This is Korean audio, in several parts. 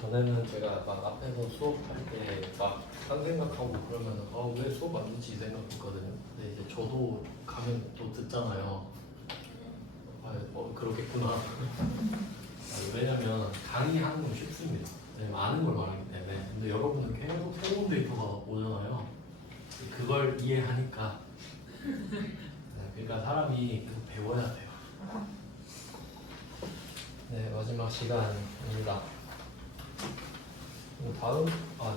전에는 제가 막 앞에서 수업할 때 막 딴 생각하고 그러면 왜 수업 안 듣지 이 생각했거든요. 근데 이제 저도 가면 또 듣잖아요. 그렇겠구나. 왜냐면 강의하는 건 쉽습니다. 왜냐면 아는 걸 말하기 때문에. 근데 여러분은 계속 새로운 데이터가 오잖아요. 그걸 이해하니까. 그러니까 사람이 계속 배워야 돼요. 네, 마지막 시간입니다. 다음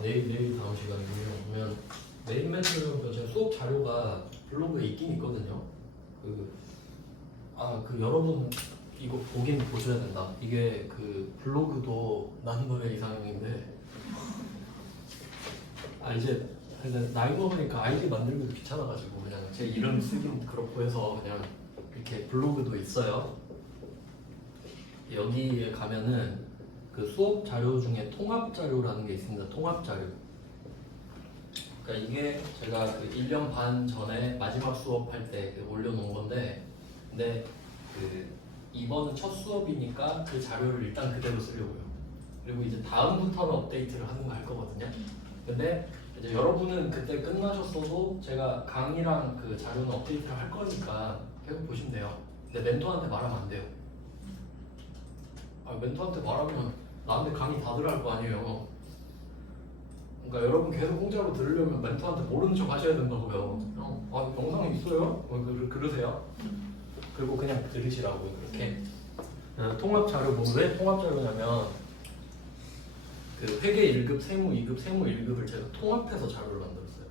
내일 다음 시간이고요. 그러면 메인 멘트 제가 수업 자료가 블로그에 있긴 있거든요. 여러분 이거 보긴 보셔야 된다. 이게 그 블로그도 난도의 이상형인데 이제 나이 먹으니까 아이디 만들기도 귀찮아가지고 그냥 제 이름 쓰긴 그렇고 해서 그냥 이렇게 블로그도 있어요. 여기에 가면은 그 수업 자료 중에 통합 자료라는 게 있습니다. 통합 자료. 그러니까 이게 제가 그 1년 반 전에 마지막 수업할 때 올려놓은 건데, 근데 이번은 첫 수업이니까 그 자료를 일단 그대로 쓰려고요. 그리고 이제 다음부터는 업데이트를 하는 거 할 거거든요. 근데 이제 여러분은 그때 끝나셨어도 제가 강의랑 그 자료는 업데이트를 할 거니까 계속 보시면 돼요. 근데 멘토한테 말하면 안 돼요. 멘토한테 말하면 나한테 강의 다 들어갈 거 아니에요. 그러니까 여러분 계속 공짜로 들으려면 멘토한테 모르는 척 하셔야 된다고요. 영상이 있어요? 그러세요? 그리고 그냥 들으시라고 이렇게. 통합 자료 왜 통합 자료냐면 그 회계 1급, 세무 2급, 세무 1급을 제가 통합해서 자료를 만들었어요.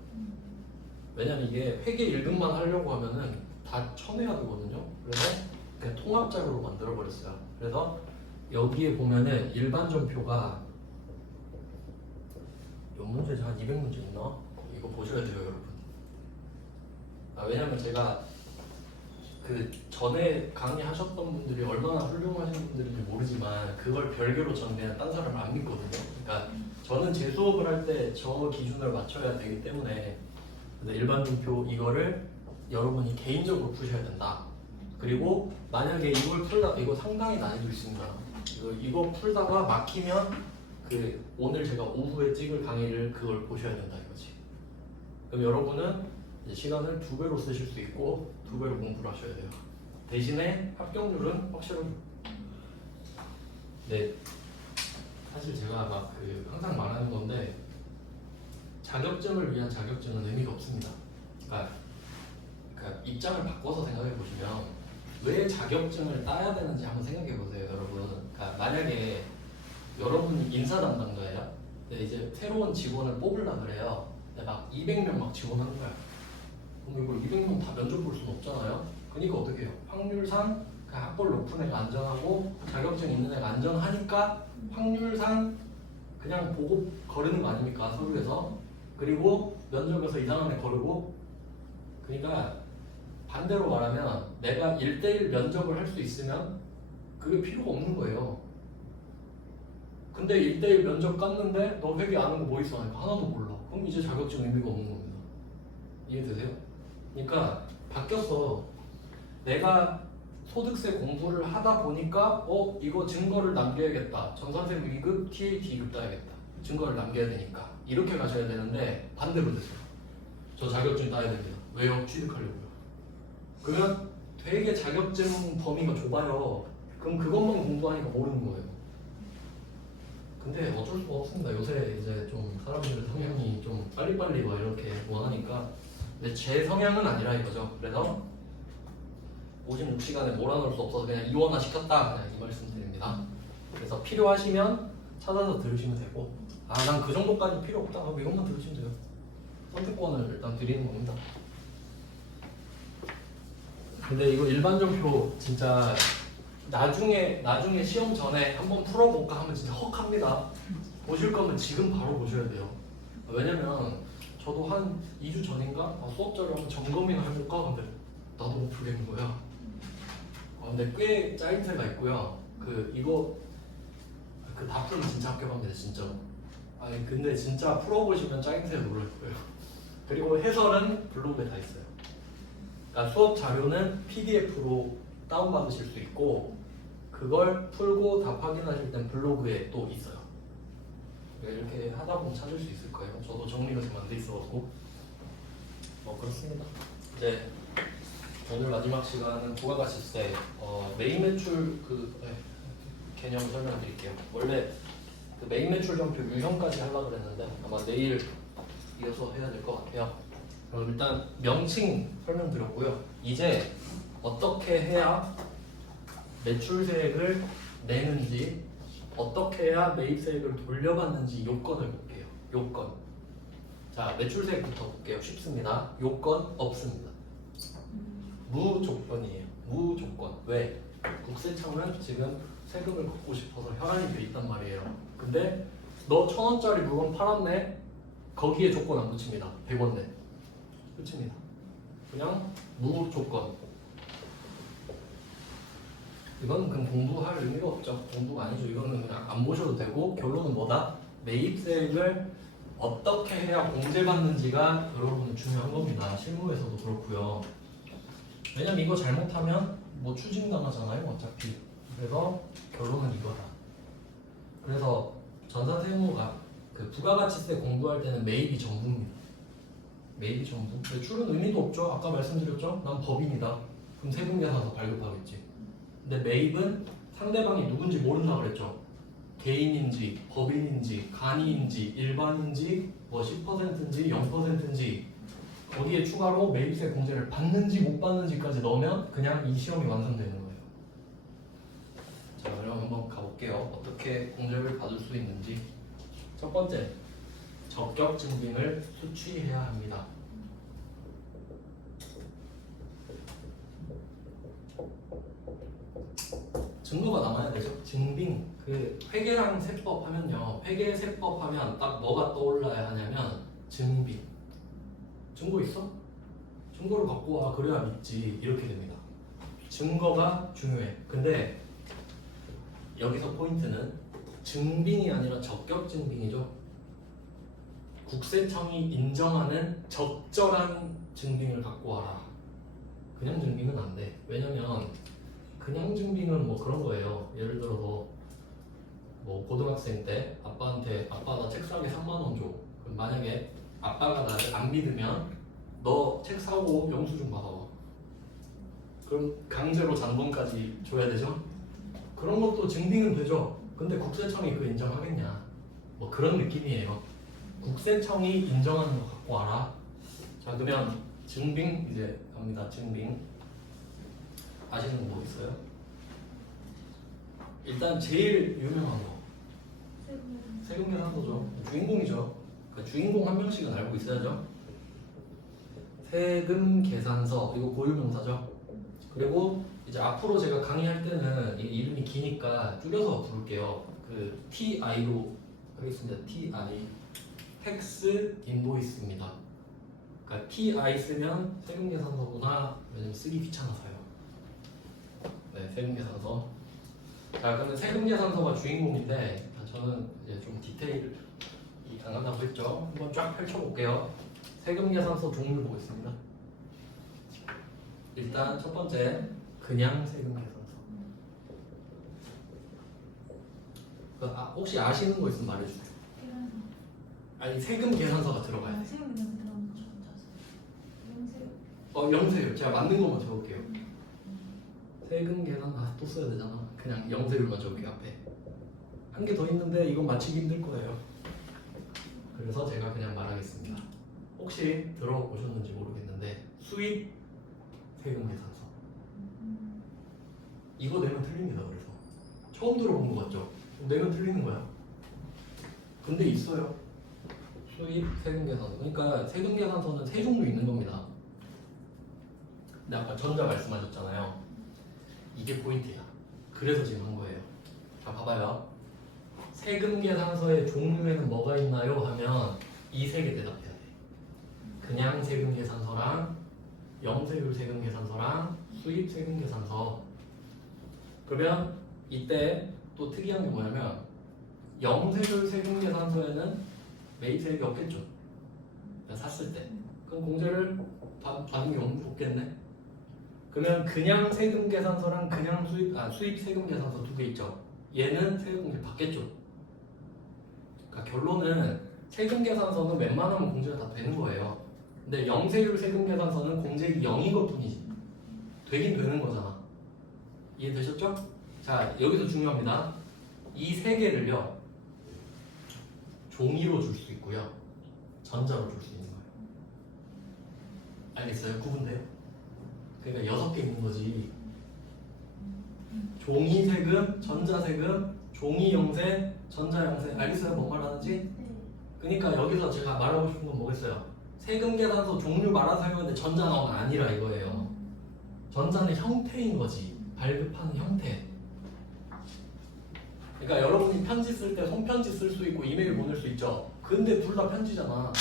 왜냐면 이게 회계 1급만 하려고 하면은 다 쳐내야 되거든요. 그래서 그냥 통합 자료로 만들어 버렸어요. 그래서 여기에 보면은 일반 전표가 몇 문제지? 한 200문제 있나? 이거 보셔야 돼요, 여러분. 왜냐면 제가 그 전에 강의하셨던 분들이 얼마나 훌륭하신 분들인지 모르지만 그걸 별개로 저는 그냥 딴 사람을 안 믿거든요. 그러니까 저는 제 수업을 할 때 저 기준을 맞춰야 되기 때문에 일반 전표 이거를 여러분이 개인적으로 푸셔야 된다. 그리고 만약에 이걸 풀다 이거 상당히 난이도 있습니다. 이거 풀다가 막히면 오늘 제가 오후에 찍을 강의를 그걸 보셔야 된다 이거지. 그럼 여러분은 이제 시간을 2배로 쓰실 수 있고 2배로 공부를 하셔야 돼요. 대신에 합격률은 확실하게. 네. 사실 제가 항상 말하는 건데 자격증을 위한 자격증은 의미가 없습니다. 그러니까 입장을 바꿔서 생각해 보시면 왜 자격증을 따야 되는지 한번 생각해 보세요, 여러분. 그러니까 만약에 여러분이 인사 담당자예요. 근데 이제 새로운 직원을 뽑으려고 그래요. 근데 막 200명 막 지원하는 거야. 그럼 이걸 200명 다 면접 볼 수는 없잖아요. 그러니까 어떻게 해요? 확률상 학벌 높은 애가 안전하고 자격증 있는 애가 안전하니까 확률상 그냥 보고 거르는 거 아닙니까? 서류에서. 그리고 면접에서 이상한 애 거르고. 그러니까 반대로 말하면 내가 1대1 면접을 할 수 있으면 그게 필요가 없는 거예요. 근데 1대1 면접 깠는데 너 회계 아는 거 뭐 있어? 하나도 몰라. 그럼 이제 자격증 의미가 없는 겁니다. 이해되세요? 그러니까 바뀌었어. 내가 소득세 공부를 하다 보니까 이거 증거를 남겨야겠다. 전산세무 2급, TAT 2급 따야겠다. 증거를 남겨야 되니까. 이렇게 가셔야 되는데 반대로 됐어요. 저 자격증 따야 됩니다. 왜요? 취득하려고요. 그러면 되게 자격증 범위가 좁아요. 그럼 그것만 공부하니까 모르는 거예요. 근데 어쩔 수가 없습니다. 요새 이제 좀 사람들 성향이 좀 빨리빨리 막 이렇게 원하니까. 근데 제 성향은 아니라 이거죠. 그래서 56시간에 몰아넣을 수 없어서 그냥 이원화 시켰다. 그냥 이 말씀 드립니다. 그래서 필요하시면 찾아서 들으시면 되고, 난 그 정도까지 필요 없다. 그럼 이것만 들으시면 돼요. 선택권을 일단 드리는 겁니다. 근데 이거 일반 전표 진짜 나중에 시험 전에 한번 풀어볼까 하면 진짜 헉합니다. 보실 거면 지금 바로 보셔야 돼요. 왜냐면 저도 한 2주 전인가 수업 자료 한번 점검이나 해볼까? 근데 나도 못 풀겠는 거야. 근데 꽤 짜임새가 있고요. 이거 다 풀면 진짜 합격합니다, 진짜로. 근데 진짜 풀어보시면 짜임새가 놀랄 거예요. 그리고 해설은 블로그에 다 있어요. 그러니까 수업 자료는 PDF로 다운받으실 수 있고, 그걸 풀고 답 확인하실 땐 블로그에 또 있어요. 이렇게 하다 보면 찾을 수 있을 거예요. 저도 정리가 좀 안 돼 있어가지고 그렇습니다. 이제 오늘 마지막 시간은 부가가치세 메인 매출 개념 설명드릴게요. 원래 그 메인 매출 점표 유형까지 하려고 그랬는데 아마 내일 이어서 해야 될 것 같아요. 그럼 일단 명칭 설명드렸고요. 이제 어떻게 해야 매출세액을 내는지, 어떻게 해야 매입세액을 돌려받는지 요건을 볼게요. 요건. 자, 매출세액부터 볼게요. 쉽습니다. 요건 없습니다. 무조건이에요. 무조건. 왜? 국세청은 지금 세금을 걷고 싶어서 혈안이 돼 있단 말이에요. 근데 너 1,000원짜리 물건 팔았네? 거기에 조건 안 붙입니다. 100원 내. 끝입니다. 그냥 무조건. 이건 그럼 공부할 의미가 없죠. 공부가 아니죠. 이거는 그냥 안 보셔도 되고, 결론은 뭐다? 매입세액을 어떻게 해야 공제받는지가 여러분은 중요한 겁니다. 실무에서도 그렇고요. 왜냐면 이거 잘못하면 뭐 추징당하잖아요, 어차피. 그래서 결론은 이거다. 그래서 전산세무가 그 부가가치세 공부할 때는 매입이 전부입니다. 매입이 전부. 매출은 의미도 없죠. 아까 말씀드렸죠. 난 법인이다. 그럼 세금계산서 발급하겠지. 근데 매입은 상대방이 누군지 모른다 그랬죠. 개인인지, 법인인지, 간이인지, 일반인지, 뭐 10%인지, 0%인지 거기에 추가로 매입세 공제를 받는지 못 받는지까지 넣으면 그냥 이 시험이 완성되는 거예요. 자, 그럼 한번 가볼게요. 어떻게 공제를 받을 수 있는지. 첫 번째, 적격 증빙을 수취해야 합니다. 증거가 남아야 되죠. 증빙. 그 회계랑 세법 하면요. 회계 세법 하면 딱 뭐가 떠올라야 하냐면 증빙. 증거 있어? 증거를 갖고 와. 그래야 믿지. 이렇게 됩니다. 증거가 중요해. 근데 여기서 포인트는 증빙이 아니라 적격 증빙이죠. 국세청이 인정하는 적절한 증빙을 갖고 와라. 그냥 증빙은 안 돼. 왜냐면 그냥 증빙은 뭐 그런 거예요. 예를 들어서 뭐 고등학생 때 아빠한테 아빠 나 책 사게 3만 원 줘. 그럼 만약에 아빠가 나를 안 믿으면 너 책 사고 영수증 받아와. 그럼 강제로 잔돈까지 줘야 되죠? 그런 것도 증빙은 되죠. 근데 국세청이 그거 인정하겠냐? 뭐 그런 느낌이에요. 국세청이 인정하는 거 갖고 와라. 자, 그러면 증빙 이제 갑니다. 증빙. 아시는 거 뭐 있어요? 일단 제일 유명한 거 세금계산서죠. 주인공이죠. 그러니까 주인공 한 명씩은 알고 있어야죠. 세금계산서 이거 고유명사죠. 그리고 이제 앞으로 제가 강의할 때는 이 이름이 기니까 줄여서 부를게요. 그 TI로 하겠습니다. TI 텍스 인보이스입니다. 그러니까 TI 쓰면 세금계산서구나. 왜냐면 쓰기 귀찮아서요. 네, 세금계산서. 자, 그러면 세금계산서가 주인공인데 저는 이제 좀 디테일이 강하다고 했죠. 한번 쫙 펼쳐볼게요. 세금계산서 종류 보겠습니다. 일단 첫 번째 그냥 세금계산서. 혹시 아시는 거 있으면 말해주세요. 아니 세금계산서가 들어가요. 세금계산 들어가는 거 처음 잤어요. 영세율. 제가 맞는 것만 적을게요. 세금 계산 또 써야 되잖아. 그냥 영세율만 적을게요. 앞에 한 개 더 있는데 이건 맞히기 힘들 거예요. 그래서 제가 그냥 말하겠습니다. 혹시 들어보셨는지 모르겠는데 수입 세금 계산서 이거 내면 틀립니다. 그래서 처음 들어본 거 같죠? 내면 틀리는 거야. 근데 있어요. 수입 세금 계산서. 그러니까 세금 계산서는 세 종류 있는 겁니다. 근데 아까 전자 말씀하셨잖아요. 이게 포인트야. 그래서 지금 한 거예요. 자, 봐봐요. 세금계산서의 종류에는 뭐가 있나요? 하면 이 세 개 대답해야 돼. 그냥 세금계산서랑 영세율 세금계산서랑 수입 세금계산서. 그러면 이때 또 특이한 게 뭐냐면 영세율 세금계산서에는 매입세액이 없겠죠. 샀을 때. 그럼 공제를 받은 경우는 없겠네. 그러면 그냥 세금계산서랑 그냥 수입 세금계산서 두 개 있죠. 얘는 세금공제 받겠죠. 그러니까 결론은 세금 계산서는 웬만하면 공제가 다 되는 거예요. 근데 영세율 세금 계산서는 공제액이 0인 것 뿐이지. 되긴 되는 거잖아. 이해되셨죠? 자, 여기서 중요합니다. 이 세 개를요, 종이로 줄 수 있고요, 전자로 줄 수 있는 거예요. 알겠어요? 구분돼요? 그러니까 6개 있는 거지. 종이 세금, 전자 세금, 종이 영세, 전자 영세. 알겠어요? 뭔 말하는지? 그러니까 여기서 제가 말하고 싶은 건 뭐겠어요? 세금 계산서 종류 말아서 했는데 전자 나오면 아니라 이거예요. 전자는 형태인 거지. 발급하는 형태. 그러니까 여러분이 편지 쓸 때 손편지 쓸 수 있고 이메일 보낼 수 있죠. 근데 둘 다 편지잖아.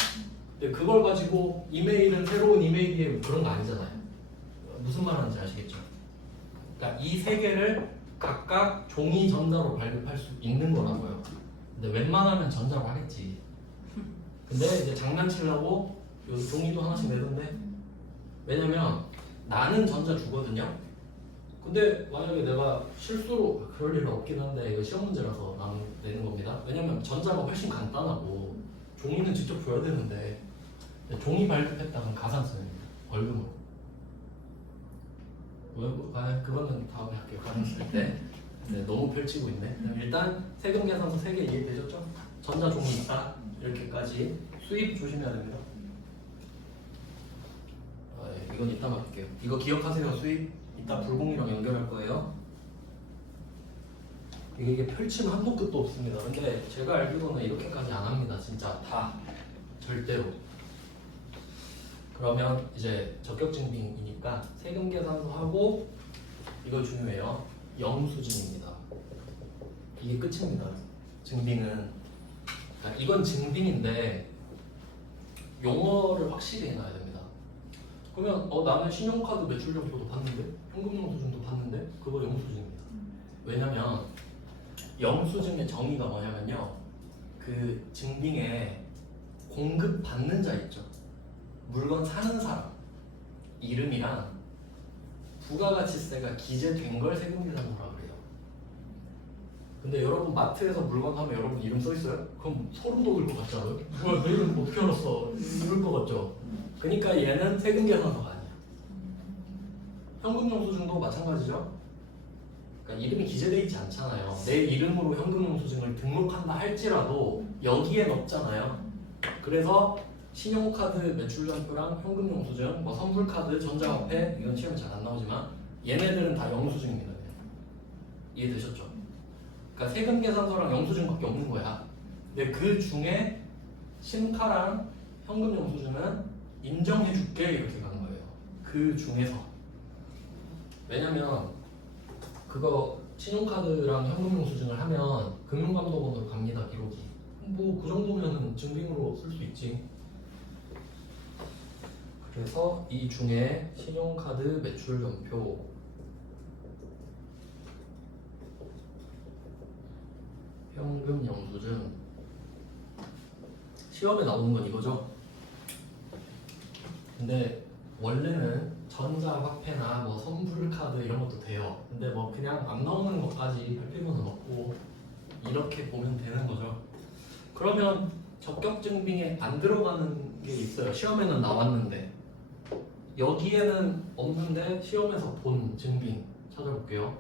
근데 그걸 가지고 이메일은 새로운 이메일이에요. 그런 거 아니잖아요. 무슨 말 하는지 아시겠죠? 그러니까 이 세 개를 각각 종이 전자로 발급할 수 있는 거라고요. 근데 웬만하면 전자로 하겠지. 근데 이제 장난치려고 요 종이도 하나씩 내던데. 왜냐면 나는 전자 주거든요. 근데 만약에 내가 실수로 그럴 일은 없긴 한데 이거 시험 문제라서 나는 내는 겁니다. 왜냐면 전자가 훨씬 간단하고 종이는 직접 줘야 되는데 종이 발급했다면 가산세입니다. 벌금으로. 그거는 다음에 할게요. 가산 쓸 때. 네, 너무 펼치고 있네. 일단 세금 계산서 3개 이해되셨죠? 전자 종이 있다. 이렇게까지. 수입 조심해야 됩니다. 네, 이건 이따 맡길게요. 이거 기억하세요. 수입. 이따 불공이랑 연결할 거예요. 이게 펼치면 한도 끝도 없습니다. 근데 제가 알기로는 이렇게까지 안 합니다. 진짜 다. 절대로. 그러면 이제 적격증빙이니까 세금 계산서 하고 이거 중요해요. 영수증입니다. 이게 끝입니다. 증빙은. 그러니까 이건 증빙인데 용어를 확실히 해놔야 됩니다. 그러면 나는 신용카드 매출정보도 봤는데 현금영수증도 봤는데 그거 영수증입니다. 왜냐면 영수증의 정의가 뭐냐면요, 그 증빙에 공급받는 자 있죠, 물건 사는 사람 이름이랑 부가가치세가 기재된 걸 세금계산서라 그래요. 근데 여러분 마트에서 물건 사면 여러분 이름 써 있어요? 그럼 소름 돋을 것 같지 않아요? 뭐야, 내 이름 어떻게 알았어? 이럴 것 같죠? 그러니까 얘는 세금계산서가 아니야. 현금영수증도 마찬가지죠. 그러니까 이름이 기재되어 있지 않잖아요. 내 이름으로 현금영수증을 등록한다 할지라도 여기엔 없잖아요. 그래서 신용카드 매출전표랑 현금영수증, 뭐 선불카드, 전자화폐, 이건 시험에 잘 안 나오지만 얘네들은 다 영수증입니다. 그냥. 이해되셨죠? 그러니까 세금계산서랑 영수증밖에 없는 거야. 근데 그 중에 신카랑 현금영수증은 인정해줄게 이렇게 가는 거예요. 그 중에서. 왜냐면 그거 신용카드랑 현금영수증을 하면 금융감독원으로 갑니다. 기록이. 뭐 그 정도면은 증빙으로 쓸 수 있지. 그래서 이 중에 신용카드 매출전표, 현금영수증, 시험에 나오는 건 이거죠. 근데 원래는 전자화폐나 뭐 선불카드 이런 것도 돼요. 근데 뭐 그냥 안 나오는 것까지 할 필요는 없고 이렇게 보면 되는 거죠. 그러면 적격증빙에 안 들어가는 게 있어요. 시험에는 나왔는데 여기에는 없는데 시험에서 본 증빙 찾아볼게요.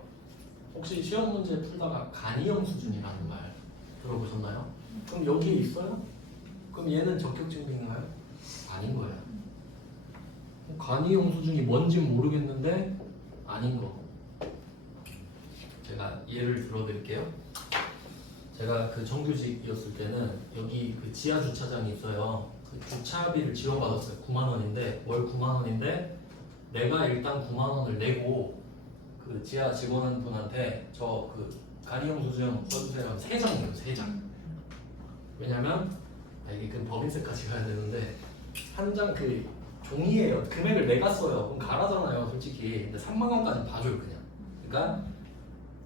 혹시 시험 문제 풀다가 간이영수증이라는 말 들어보셨나요? 그럼 여기에 있어요? 그럼 얘는 적격증빙인가요? 아닌 거예요. 간이영수증이 뭔지 모르겠는데 아닌 거. 제가 예를 들어드릴게요. 제가 그 정규직이었을 때는 여기 그 지하 주차장이 있어요. 그 주차비를 지원받았어요. 9만 원인데 월 9만 원인데 내가 일단 9만 원을 내고 그 지하 직원분한테 저 그 간이영수증 써주세요. 3장이에요. 3장. 왜냐면 이게 그 법인세까지 가야 되는데 한 장 그 종이에요. 금액을 내가 써요. 그럼 가라잖아요, 솔직히. 근데 3만 원까지 봐줘요, 그냥. 그러니까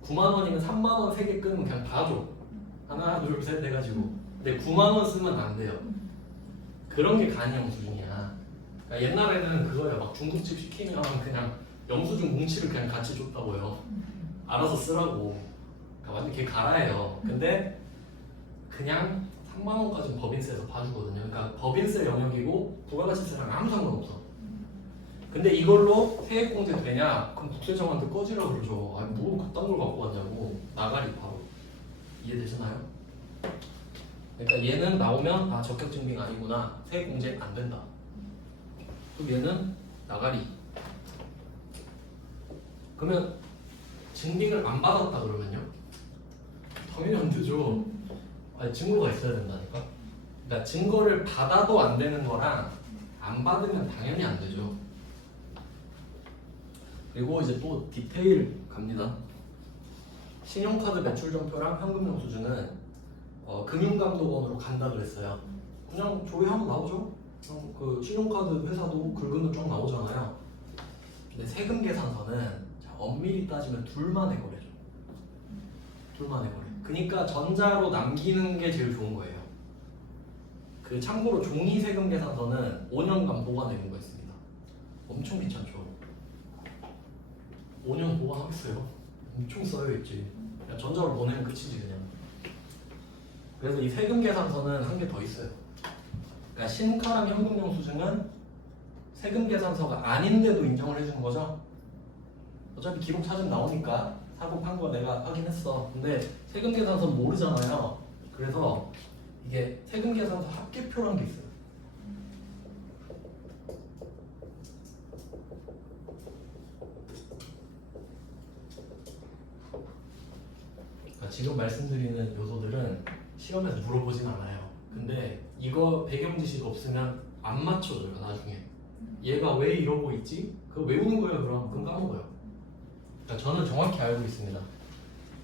9만 원이면 3만 원 3개 끊으면 그냥 봐줘. 하나, 둘, 셋 해가지고. 근데 9만 원 쓰면 안 돼요. 그런 게 간이영수증이야. 그러니까 옛날에는 그거예요. 막 중국집 시키면 그냥 영수증 뭉치를 그냥 같이 줬다고요. 알아서 쓰라고. 그러니까 완전 걔 가라예요. 근데 그냥 3만 원까지는 법인세에서 봐주거든요. 그러니까 법인세 영역이고 부가가치세랑 아무 상관없어. 근데 이걸로 세액공제 되냐? 그럼 국세청한테 꺼지라고 그러죠. 아니 뭐 그딴 걸 갖고 왔냐고. 나가리 바로. 이해되시나요? 그러니까 얘는 나오면 아 적격증빙 아니구나. 세액공제 안 된다. 또 얘는 나가리. 그러면 증빙을 안 받았다 그러면요? 당연히 안 되죠. 아니 증거가 있어야 된다니까. 그러니까 증거를 받아도 안 되는 거랑 안 받으면 당연히 안 되죠. 그리고 이제 또 디테일 갑니다. 신용카드 매출점표랑 현금영수증은 금융감독원으로 간다 그랬어요. 그냥 조회하면 나오죠. 그 신용카드 회사도 긁으면 쭉 나오잖아요. 근데 세금 계산서는 엄밀히 따지면 둘만의 거래죠. 둘만의 거래. 그러니까 전자로 남기는 게 제일 좋은 거예요. 그 참고로 종이 세금 계산서는 5년간 보관 의무가 있습니다. 엄청 귀찮죠. 5년 보관하겠어요? 엄청 써야겠지. 그냥 전자로 보내면 끝이지 그냥. 그래서 이 세금 계산서는 한 개 더 있어요. 그러니까 신카랑 현금영수증은 세금 계산서가 아닌데도 인정을 해주는 거죠. 어차피 기록 찾으면 나오니까 사고 판 거 내가 확인했어. 근데 세금 계산서 모르잖아요. 그래서 이게 세금 계산서 합계표라는 게 있어요. 그러니까 지금 말씀드리는 요소들은 시험에서 물어보진 않아요. 근데 이거 배경 지식 없으면 안 맞춰줘요 나중에. 얘가 왜 이러고 있지? 그거 외우는 거예요. 그럼 까먹어요. 그러니까 저는 정확히 알고 있습니다.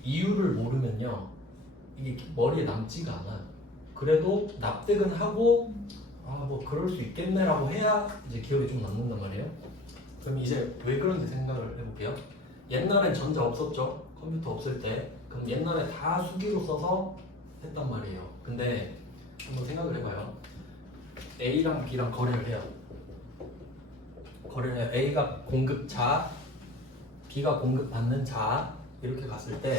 이유를 모르면요 이게 머리에 남지가 않아요. 그래도 납득은 하고 아 뭐 그럴 수 있겠네라고 해야 이제 기억이 좀 남는단 말이에요. 그럼 이제 왜 그런지 생각을 해볼게요. 옛날엔 전자 없었죠. 컴퓨터 없을 때. 그럼 옛날에 다 수기로 써서 했단 말이에요. 근데 한번 생각을 해봐요. A랑 B랑 거래를 해요. 거래를 해요. A가 공급자, B가 공급받는 자 이렇게 갔을 때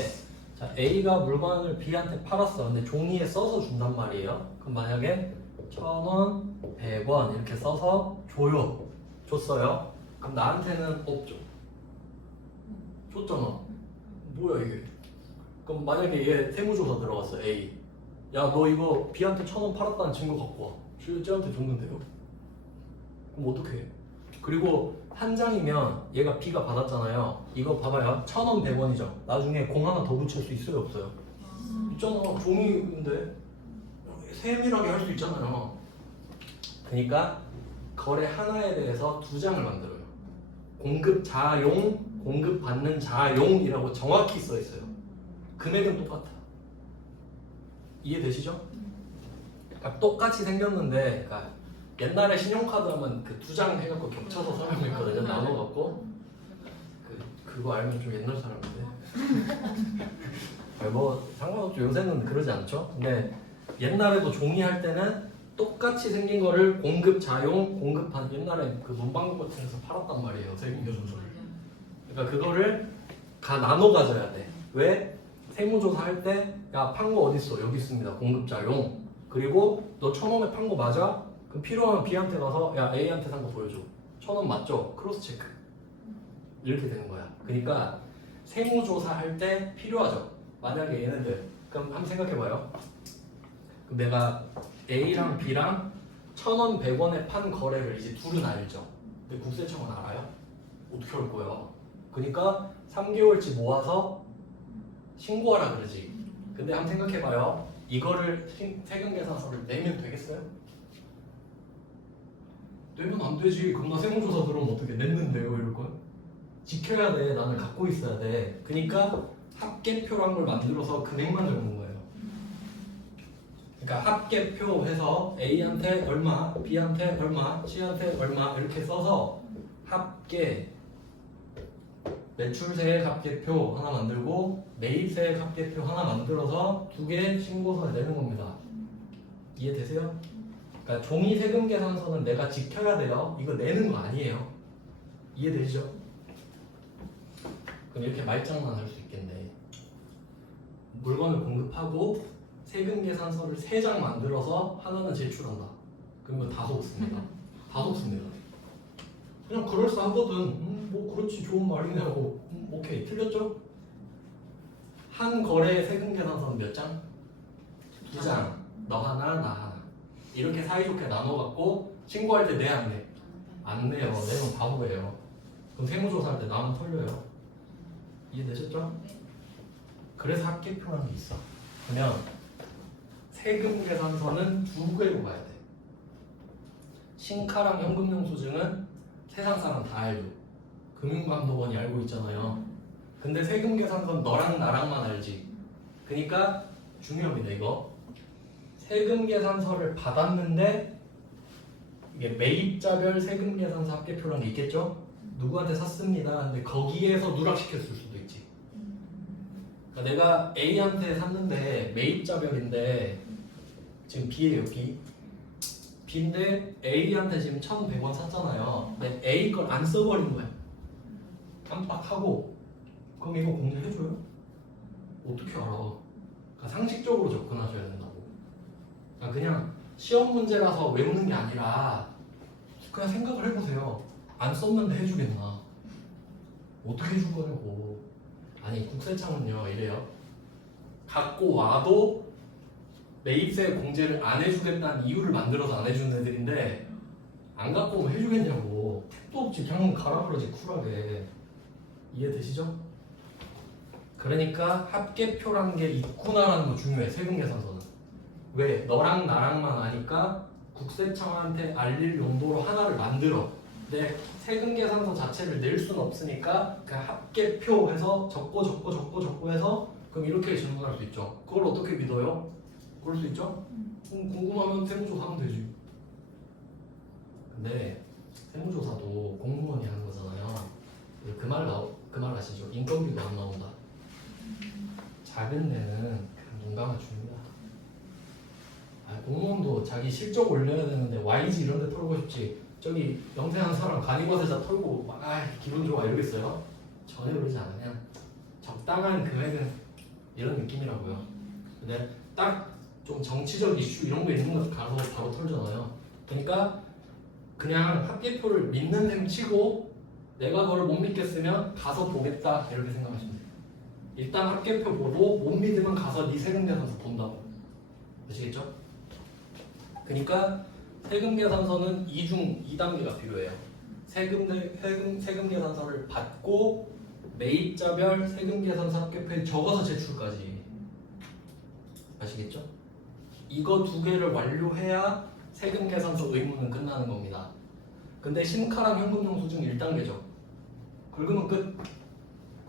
자, A가 물건을 B한테 팔았어. 근데 종이에 써서 준단 말이에요. 그럼 만약에 1,000원, 100원 이렇게 써서 줘요. 줬어요. 그럼 나한테는 없죠. 줬잖아. 뭐야 이게? 그럼 만약에 얘 세무조사 들어갔어. A. 야 너 이거 B한테 1,000원 팔았다는 증거 갖고 와. 쟤한테 줬는데요. 그럼 어떡해? 그리고 한 장이면 얘가 B가 받았잖아요. 이거 봐봐요. 1,000원 100원이죠. 나중에 공 하나 더 붙일 수 있어요 없어요? 있잖아. 종이인데 세밀하게 할 수 있잖아요. 그러니까 거래 하나에 대해서 두 장을 만들어요. 공급자용, 공급받는 자용이라고 정확히 써 있어요. 금액은 똑같아. 이해되시죠? 그러니까 똑같이 생겼는데 그러니까 옛날에 신용카드 하면 그 두 장 해갖고 겹쳐서 설명했거든요. 나눠갖고 그거 알면 좀 옛날 사람인데 뭐 상관없죠. 요새는 그러지 않죠. 근데 옛날에도 종이 할 때는 똑같이 생긴 거를 공급자용, 공급한 옛날에 그 문방구 같은 데서 팔았단 말이에요. 세금교준서를. 그러니까 그거를 다 나눠 가져야 돼. 왜? 세무조사 할 때 야 판 거 어딨어? 여기 있습니다. 공급자용. 그리고 너 1,000원에 판 거 맞아? 그럼 필요하면 B한테 가서 야 A한테 산 거 보여줘. 1,000원 맞죠? 크로스 체크. 이렇게 되는 거야. 그러니까 세무조사 할 때 필요하죠. 만약에 얘네들 그럼 한번 생각해봐요. 그럼 내가 A랑 B랑 1,000원 100원에 판 거래를 이제 둘은 알죠. 근데 국세청은 알아요? 어떻게 할 거야? 그러니까 3개월치 모아서 신고하라 그러지. 근데 한번 생각해봐요. 이거를 세금 계산서를 내면 되겠어요? 내면 안 되지. 그럼 나 세무조사 들어오면 어떻게 냈는데요? 이럴 거야? 지켜야 돼. 나는 갖고 있어야 돼. 그러니까 합계표란 걸 만들어서 금액만 적는 거예요. 그러니까 합계표 해서 A한테 얼마, B한테 얼마, C한테 얼마 이렇게 써서 합계 매출세액 합계표 하나 만들고 매입세액 합계표 하나 만들어서 두 개 신고서에 내는 겁니다. 이해되세요? 그러니까 종이 세금 계산서는 내가 지켜야 돼요. 이거 내는 거 아니에요. 이해되시죠? 그럼 이렇게 말장난 할 수 있겠네. 물건을 공급하고 세금 계산서를 3장 만들어서 하나는 제출한다. 그럼 이거 다 속습니다. 다 속습니다. 그냥 그럴싸하거든. 뭐 그렇지 좋은 말이네 하고 오케이 틀렸죠? 한 거래의 세금 계산서는 몇 장? 2장. 너 하나 나 하나. 이렇게 사이좋게 나눠갖고 신고할 때 내 안 내? 안 내요. 내면 바보예요. 그럼 세무조사할 때 나만 털려요. 이해되셨죠? 그래서 합계표라는 게 있어. 그러면 세금 계산서는 2개로 가야 돼. 신카랑 현금영수증은 세상 사람 다 알죠. 금융감독원이 알고 있잖아요. 근데 세금 계산서는 너랑 나랑만 알지. 그러니까 중요합니다 이거. 세금 계산서를 받았는데 이게 매입자별 세금 계산서 합계표라는 게 있겠죠? 누구한테 샀습니다. 근데 거기에서 누락시켰을 수도 있지. 그러니까 내가 A한테 샀는데 매입자별인데 지금 B예요 B. B인데 A한테 지금 1,100원 샀잖아요. 근데 A 걸 안 써버린 거야. 깜빡하고. 그럼 이거 공제해줘요? 어떻게 알아? 그러니까 상식적으로 접근하셔야 된다고. 그러니까 그냥 시험 문제라서 외우는 게 아니라 그냥 생각을 해보세요. 안 썼는데 해주겠나? 어떻게 해줄 거냐고. 아니 국세청은요 이래요. 갖고 와도 매입세 공제를 안 해주겠다는 이유를 만들어서 안 해주는 애들인데 안 갖고 오면 해주겠냐고. 택도 없지. 그냥 가라 그러지 쿨하게. 이해되시죠? 그러니까 합계표라는 게 있구나라는 거 중요해. 세금 계산서는. 왜? 너랑 나랑만 아니까 국세청한테 알릴 용도로 하나를 만들어. 근데 세금 계산서 자체를 낼 수는 없으니까 그냥 합계표 해서 적고 해서 그럼 이렇게 질문할 수 있죠. 그걸 어떻게 믿어요? 그럴 수 있죠? 그럼 궁금하면 세무조사 하면 되지. 근데 세무조사도 공무원이 하는 거잖아요. 그 말 아시죠? 인건비도 안 나온다. 작은 데는 그냥 눈 감아줍니다. 공무원도 자기 실적 올려야 되는데 YG 이런 데 털고 싶지. 저기 영세한 사람 간이버세자 털고 막 기분 좋아 이러겠어요? 전혀 그러지 않아요. 그냥 적당한 금액은 이런 느낌이라고요. 근데 딱 좀 정치적 이슈 이런 거 있는 거 가서 바로 털잖아요. 그러니까 그냥 합계표를 믿는 셈 치고 내가 그걸 못 믿겠으면 가서 보겠다 이렇게 생각하시면 돼요. 일단 합계표 보고 못 믿으면 가서 네 세금 계산서 본다고. 아시겠죠? 그러니까 세금 계산서는 2단계가 필요해요. 세금 계산서를 받고 매입자별 세금 계산서 합계표에 적어서 제출까지. 아시겠죠? 이거 2개를 완료해야 세금 계산서 의무는 끝나는 겁니다. 근데 신카랑 현금영수증 1단계죠. 긁으면 끝.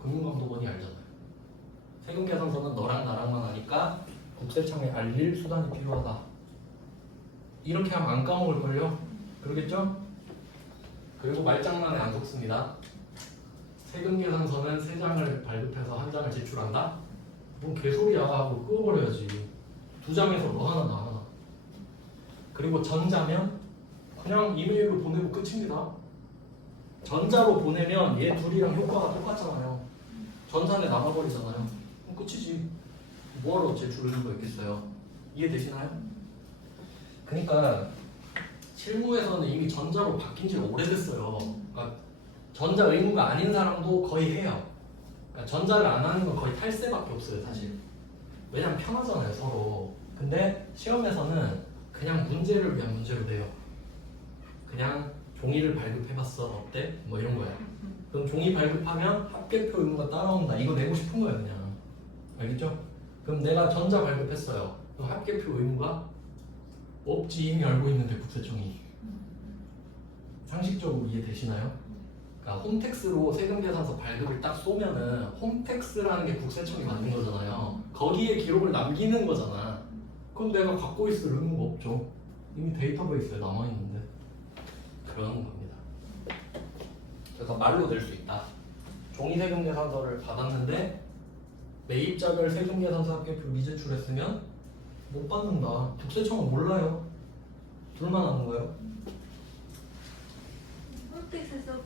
금융감독원이 알잖아요. 세금 계산서는 너랑 나랑만 하니까 국세청에 알릴 수단이 필요하다. 이렇게 하면 안 까먹을걸요? 그러겠죠? 그리고 말장난에 안 속습니다. 세금 계산서는 3장을 발급해서 1장을 제출한다? 뭔 개소리야 하고 끄어버려야지. 2장에서 너 하나 나 하나. 그리고 전자면 그냥 이메일로 보내고 끝입니다. 전자로 보내면 얘 둘이랑 효과가 똑같잖아요. 전산에 남아버리잖아요. 그럼 끝이지. 뭐하러 제출 의무가 있겠어요? 이해되시나요? 그러니까 실무에서는 이미 전자로 바뀐 지 오래됐어요. 그러니까 전자 의무가 아닌 사람도 거의 해요. 그러니까 전자를 안 하는 건 거의 탈세밖에 없어요, 사실. 왜냐면 편하잖아요, 서로. 근데 시험에서는 그냥 문제를 위한 문제로 돼요. 그냥 종이를 발급해봤어, 어때? 뭐 이런 거야. 그럼 종이 발급하면 합계표 의무가 따라온다. 이거 내고 싶은 거야, 그냥. 알겠죠? 그럼 내가 전자 발급했어요. 그럼 합계표 의무가 없지. 이미 알고 있는데 국세청이. 상식적으로 이해되시나요? 그러니까 홈택스로 세금 계산서 발급을 딱 쏘면은 홈택스라는 게 국세청이 만든 거잖아요. 거기에 기록을 남기는 거잖아. 그럼 내가 갖고 있을 의무가 없죠. 이미 데이터베이스에 남아있는데. 그런 겁니다. 그래서 말로 낼 수 있다. 종이 세금 계산서를 받았는데 매입자별 세금 계산서 합계표 미제출했으면 못 받는다. 국세청은 몰라요. 둘만 아는 거예요. 홈택스에서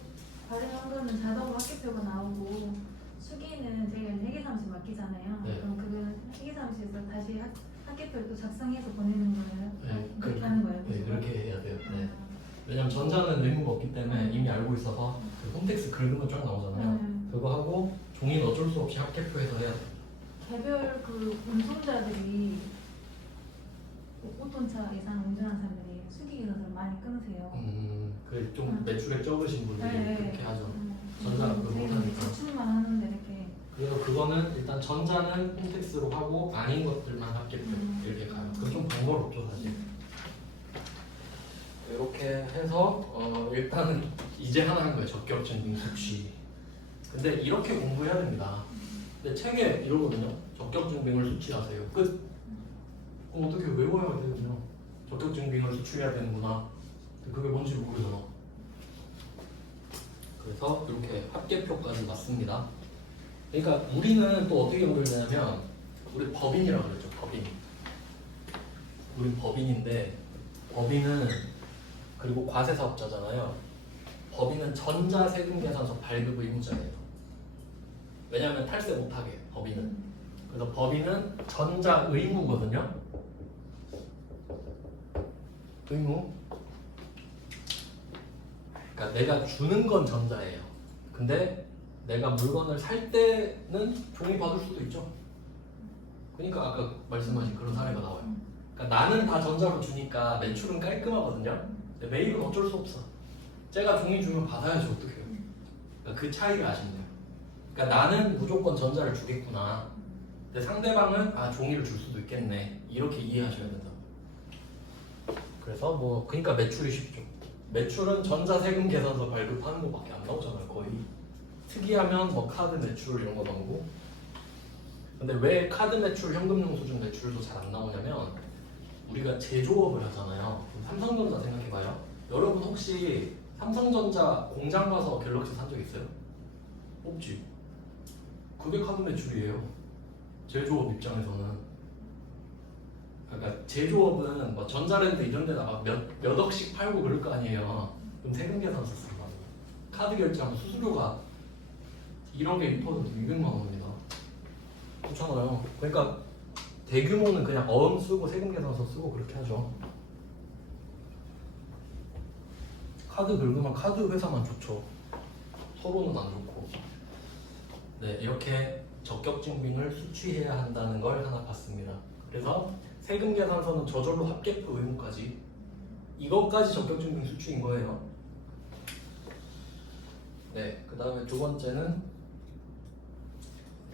발행한 거는 자동으로 합계표가 나오고 수기는 저희가 회계사무실 맡기잖아요. 네. 그럼 그건 회계사무실에서 다시 학계표를 또 작성해서 보내는 거예요? 네, 그렇게 하는 거예요? 네, 그죠? 그렇게 해야 돼요. 네. 아, 왜냐면 전자는 의무가 없기 때문에 이미 알고 있어서 그 홈택스 긁으면 쫙 나오잖아요. 그거 하고 종이는 어쩔 수 없이 학계표에서 해야 돼요. 개별 그 운송자들이 그 5톤차 이상 운전하는 사람들이 수기기사를 많이 끊으세요. 그 좀 매출액 적으신 분들이 네. 그렇게 하죠. 전자 그거 못하니까. 대출만 하는데 이렇게 그래서 그거는 일단 전자는 홈택스로 하고 아닌 것들만 학계표 이렇게 가요. 그건 좀 번거롭죠 사실. 이렇게 해서 일단은 이제 하나 한 거예요. 적격증빙 수취. 근데 이렇게 공부해야 됩니다. 근데 책에 이러거든요. 적격증빙을 수취하세요. 끝. 그럼 어떻게 외워야 되거든요. 적격증빙을 수취해야 되는구나. 그게 뭔지 모르잖아. 그래서 이렇게 합계표까지 맞습니다. 그러니까 우리는 또 어떻게 부르냐면 우리 법인이라고 그랬죠. 법인. 우리 법인인데 법인은 그리고 과세사업자잖아요. 법인은 전자세금계산서 발급 의무자예요. 왜냐하면 탈세 못하게 법인은. 그래서 법인은 전자 의무거든요. 의무. 그러니까 내가 주는 건 전자예요. 근데 내가 물건을 살 때는 종이 받을 수도 있죠. 그러니까 아까 말씀하신 그런 사례가 나와요. 그러니까 나는 다 전자로 주니까 매출은 깔끔하거든요. 근데 매입은 어쩔 수 없어. 제가 종이 주면 받아야지 어떡해요. 그러니까 그 차이를 아시면 돼요. 그러니까 나는 무조건 전자를 주겠구나. 근데 상대방은 종이를 줄 수도 있겠네. 이렇게 이해하셔야 된다. 그래서 뭐 그러니까 매출이 쉽죠. 매출은 전자세금 계산서 발급하는 것밖에 안 나오잖아요. 거의. 특이하면 뭐 카드 매출 이런 거 나오고. 근데 왜 카드 매출, 현금 영수증 매출도 잘 안 나오냐면 우리가 제조업을 하잖아요. 삼성전자 생각해봐요. 여러분 혹시 삼성전자 공장 가서 갤럭시 산 적 있어요? 없지. 그게 카드 매출이에요. 제조업 입장에서는. 그러니까 제조업은 뭐 전자랜드 이런 데다가 몇 억씩 팔고 그럴 거 아니에요. 그럼 세금 계산 썼을 거 아니에요. 카드 결제하면 수수료가 1억에 2% 200만 원입니다. 그렇잖아요. 그러니까 대규모는 그냥 어음 쓰고 세금 계산서 쓰고 그렇게 하죠. 카드 긁으면 카드 회사만 좋죠. 서로는 안 좋고. 네, 이렇게 적격증빙을 수취해야 한다는 걸 하나 봤습니다. 그래서 세금 계산서는 저절로 합계표 의무까지 이것까지 적격증빙 수취인 거예요. 네, 그 다음에 두 번째는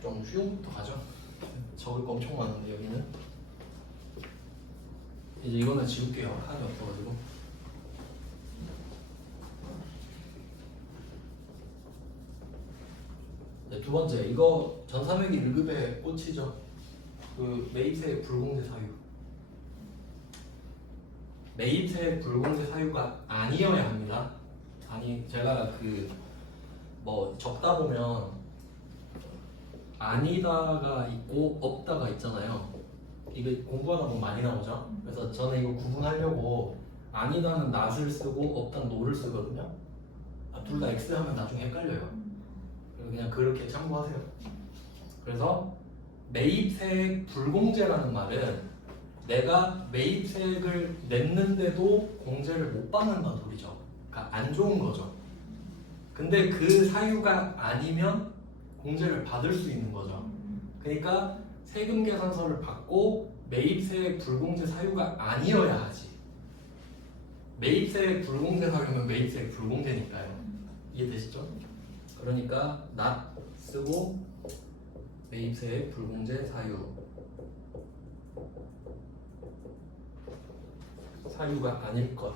좀 쉬운 것부터 가죠. 적을 거 엄청 많은데 여기는 이제 이거는 지울게요. 카드 없어가지고. 네, 두 번째 이거 전산회계 1급의 꽃이죠. 그 매입세 불공제 사유. 매입세 불공제 사유가 아니어야 합니다. 아니 제가 그 뭐 적다 보면 아니다가 있고 없다가 있잖아요. 이게 공부하다 보면 많이 나오죠. 그래서 저는 이거 구분하려고 아니다는 not을 쓰고 없다는 no를 쓰거든요. 둘 다 x 하면 나중에 헷갈려요. 그냥 그렇게 참고하세요. 그래서 매입세액 불공제라는 말은 내가 매입세액을 냈는데도 공제를 못 받는다는 소리죠. 그러니까 안 좋은 거죠. 근데 그 사유가 아니면 공제를 받을 수 있는 거죠. 그러니까 세금 계산서를 받고 매입세액 불공제 사유가 아니어야 하지. 매입세액 불공제 사유면 매입세액 불공제니까요. 이해되시죠? 그러니까 not 쓰고 매입세액 불공제 사유가 아닐 것.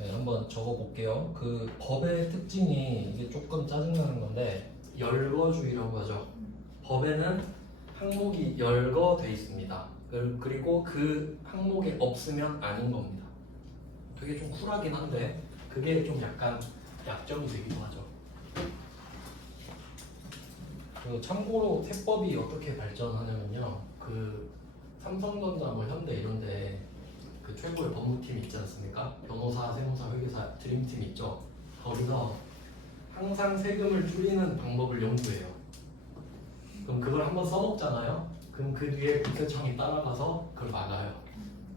네, 한번 적어볼게요. 그 법의 특징이 이게 조금 짜증나는 건데 열거주의라고 하죠. 법에는 항목이 열거돼 있습니다. 그리고 그 항목에 없으면 아닌 겁니다. 되게 좀 쿨하긴 한데 그게 좀 약간 약점이 되기도 하죠. 그리고 참고로 세법이 어떻게 발전하냐면요. 그 삼성전자, 뭐 현대 이런데 그 최고의 법무팀이 있지 않습니까? 변호사, 세무사, 회계사 드림팀 있죠. 거기서 항상 세금을 줄이는 방법을 연구해요. 그럼 그걸 한번 써먹잖아요. 그럼 그 뒤에 국세청이 따라가서 그걸 막아요.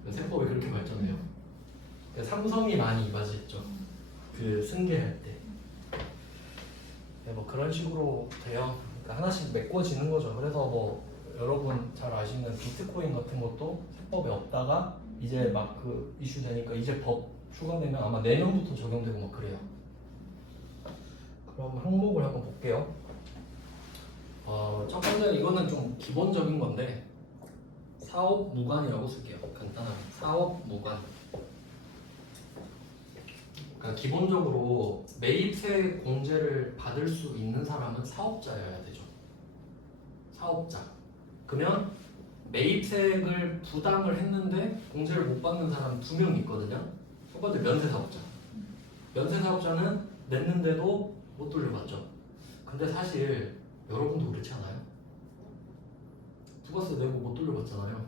세법이 그렇게 발전해요. 삼성이 많이 이바지했죠. 그 승계할 때. 네, 뭐 그런 식으로 돼요. 그러니까 하나씩 메꿔지는 거죠. 그래서 뭐 여러분 잘 아시는 비트코인 같은 것도 세법에 없다가 이제 막 그 이슈 되니까 이제 법 추가되면 아마 내년부터 적용되고 막 그래요. 그럼 항목을 한번 볼게요. 첫 번째는 이거는 좀 기본적인 건데 사업 무관이라고 쓸게요. 간단하게 사업 무관. 그러니까 기본적으로 매입세 공제를 받을 수 있는 사람은 사업자여야 되죠. 사업자. 그러면 매입세액을 부담을 했는데 공제를 못 받는 사람 2명 있거든요. 첫 번째 면세사업자. 면세사업자는 냈는데도 못 돌려받죠. 근데 사실 여러분도 그렇지 않아요? 부가세 내고 못 돌려받잖아요.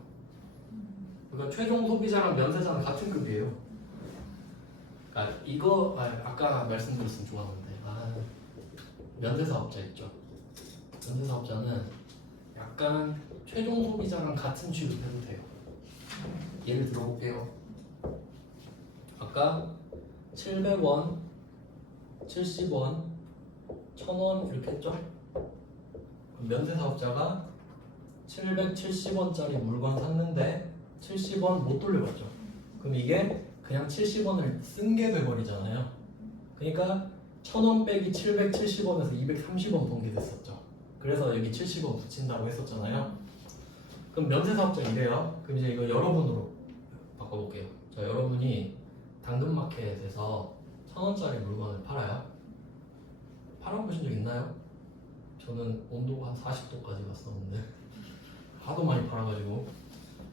그러니까 최종 소비자랑 면세자는 같은 급이에요. 그러니까 이거 아까 말씀드렸으면 좋았는데 면세사업자 있죠. 면세사업자는 약간 최종 소비자랑 같은 취급해도 돼요. 예를 들어볼게요. 아까 700원, 70원, 1000원 이렇게 했죠? 그럼 면세사업자가 770원짜리 물건 샀는데 70원 못 돌려받죠. 그럼 이게 그냥 70원을 쓴 게 돼버리잖아요. 그러니까 1000원 빼기 770원에서 230원 번 게 됐었죠. 그래서 여기 70원 붙인다고 했었잖아요. 그럼 면세사업자 이래요. 그럼 이제 이거 여러분으로 바꿔볼게요. 자, 여러분이 당근마켓에서 1000원짜리 물건을 팔아요. 팔아보신 적 있나요? 저는 온도가 한 40도까지 갔었는데 하도 많이 팔아가지고.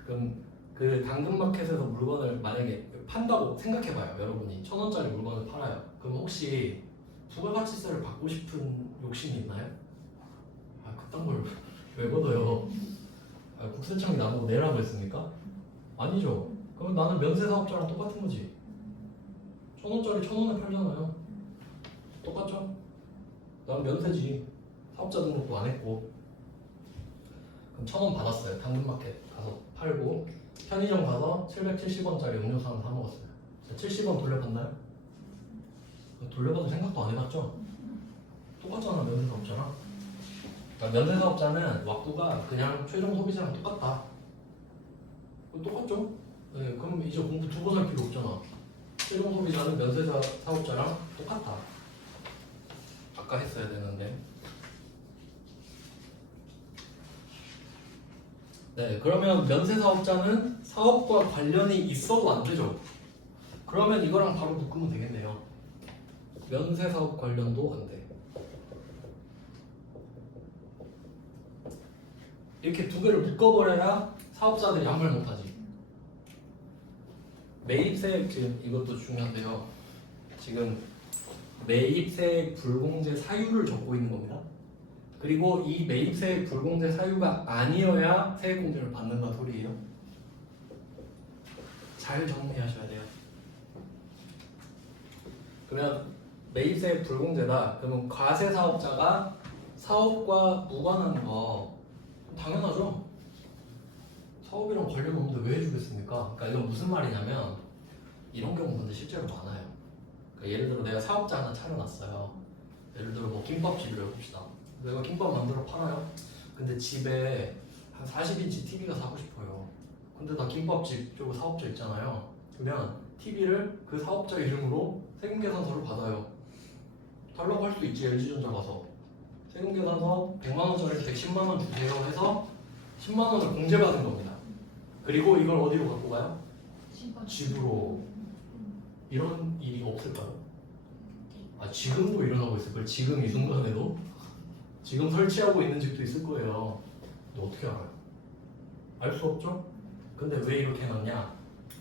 그럼 그 당근마켓에서 물건을 만약에 판다고 생각해봐요. 여러분이 1000원짜리 물건을 팔아요. 그럼 혹시 부가가치세를 받고 싶은 욕심이 있나요? 그딴 걸 왜 걷어요? 국세청이 나보고 내라고 했습니까? 아니죠. 그럼 나는 면세사업자랑 똑같은 거지. 1000원짜리 1000원에 팔잖아요. 똑같죠? 난 면세지. 사업자 등록도 안 했고. 그럼 1000원 받았어요. 당근마켓 가서 팔고 편의점 가서 770원짜리 음료수 하나 사 먹었어요. 70원 돌려받나요? 돌려받을 생각도 안 해봤죠? 똑같잖아, 면세사업자랑. 그러니까 면세사업자는 왁구가 그냥 최종 소비자랑 똑같다. 똑같죠? 네, 그럼 이제 공부 2번 할 필요 없잖아. 최종 소비자는 면세자 사업자랑 똑같다. 아까 했어야 되는데. 네, 그러면 면세사업자는 사업과 관련이 있어도 안 되죠. 그러면 이거랑 바로 묶으면 되겠네요. 면세사업 관련도 안 돼. 이렇게 두 개를 묶어버려야 사업자들이 아무 말 못하지. 매입세액, 지금 이것도 중요한데요. 지금 매입세액 불공제 사유를 적고 있는 겁니다. 그리고 이 매입세액 불공제 사유가 아니어야 세액공제를 받는다 소리예요. 잘 정리하셔야 돼요. 그러면 매입세액 불공제다. 그러면 과세사업자가 사업과 무관한 거 당연하죠. 사업이랑 관련 없는데 왜 해주겠습니까? 그러니까 이건 무슨 말이냐면 이런 경우 근데 실제로 많아요. 그러니까 예를 들어 내가 사업자 하나 차려놨어요. 예를 들어 뭐 김밥집을 해봅시다. 내가 김밥 만들어 팔아요. 근데 집에 한 40인치 TV가 사고 싶어요. 근데 나 김밥집 쪽 사업자 있잖아요. 그러면 TV를 그 사업자 이름으로 세금계산서를 받아요. 달라고 할 수도 있지. LG전자 가서 세금계산서 100만원짜리 110만원 주세요 해서 10만원을 공제받은 겁니다. 그리고 이걸 어디로 갖고 가요? 집으로. 이런 일이 없을까요? 지금도 일어나고 있을 거예요. 지금 이 순간에도 지금 설치하고 있는 집도 있을 거예요. 근데 어떻게 알아요? 알 수 없죠? 근데 왜 이렇게 해놨냐?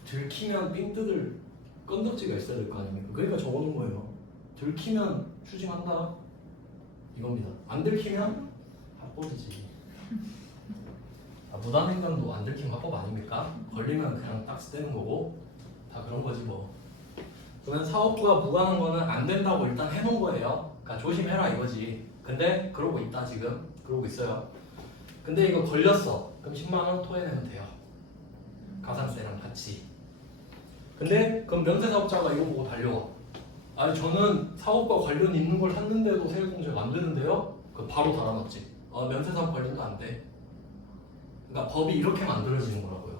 들키면 삥 뜯을 건덕지가 있어야 될 거 아닙니까? 그러니까 적어놓은 거예요. 들키면 추징한다 이겁니다. 안 들키면 합법이지. 무단횡단도 안 들키면 합법 아닙니까? 걸리면 그냥 딱스 떼는 거고 다 그런 거지 뭐. 그러면 사업부가 무관한 거는 안 된다고 일단 해놓은 거예요. 그러니까 조심해라 이거지. 근데 그러고 있다 지금. 그러고 있어요. 근데 이거 걸렸어. 그럼 10만 원 토해내면 돼요. 가산세랑 같이. 근데 그럼 면세사업자가 이거 보고 달려와. 아니 저는 사업과 관련 있는 걸 샀는데도 세액공제가 안 되는데요? 그 바로 달아놨지. 면세사업 관련도 안 돼. 그러니까 법이 이렇게 만들어지는 거라고요.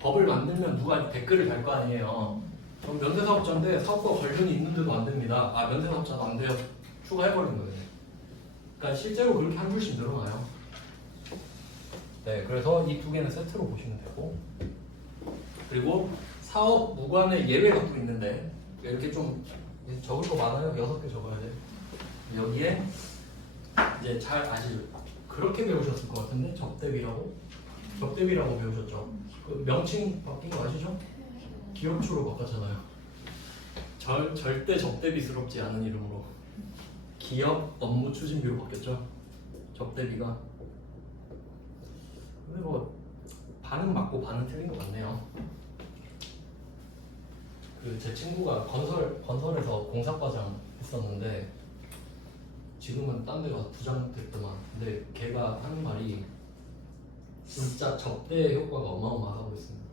법을 만들면 누가 댓글을 달 거 아니에요. 그럼 면세사업자인데 사업과 관련이 있는데도 안 됩니다. 면세사업자도 안 돼요. 추가해버린 거예요. 그러니까 실제로 그렇게 한 줄씩 늘어나요. 네, 그래서 이 두 개는 세트로 보시면 되고, 그리고 사업 무관의 예외가 또 있는데 이렇게 좀 적을 거 많아요. 6개 적어야 돼. 여기에 이제 잘 아시죠? 그렇게 배우셨을 것 같은데 접대비라고 배우셨죠? 그 명칭 바뀐 거 아시죠? 기업초로 바꿨잖아요. 절대 접대비스럽지 않은 이름으로 기업 업무 추진비로 바뀌었죠. 접대비가. 근데 뭐 반은 맞고 반은 틀린 것 같네요. 그 제 친구가 건설에서 공사과장 했었는데 지금은 딴 데 가서 부장 됐더만. 근데 걔가 하는 말이 진짜 접대 효과가 어마어마하다고 했습니다.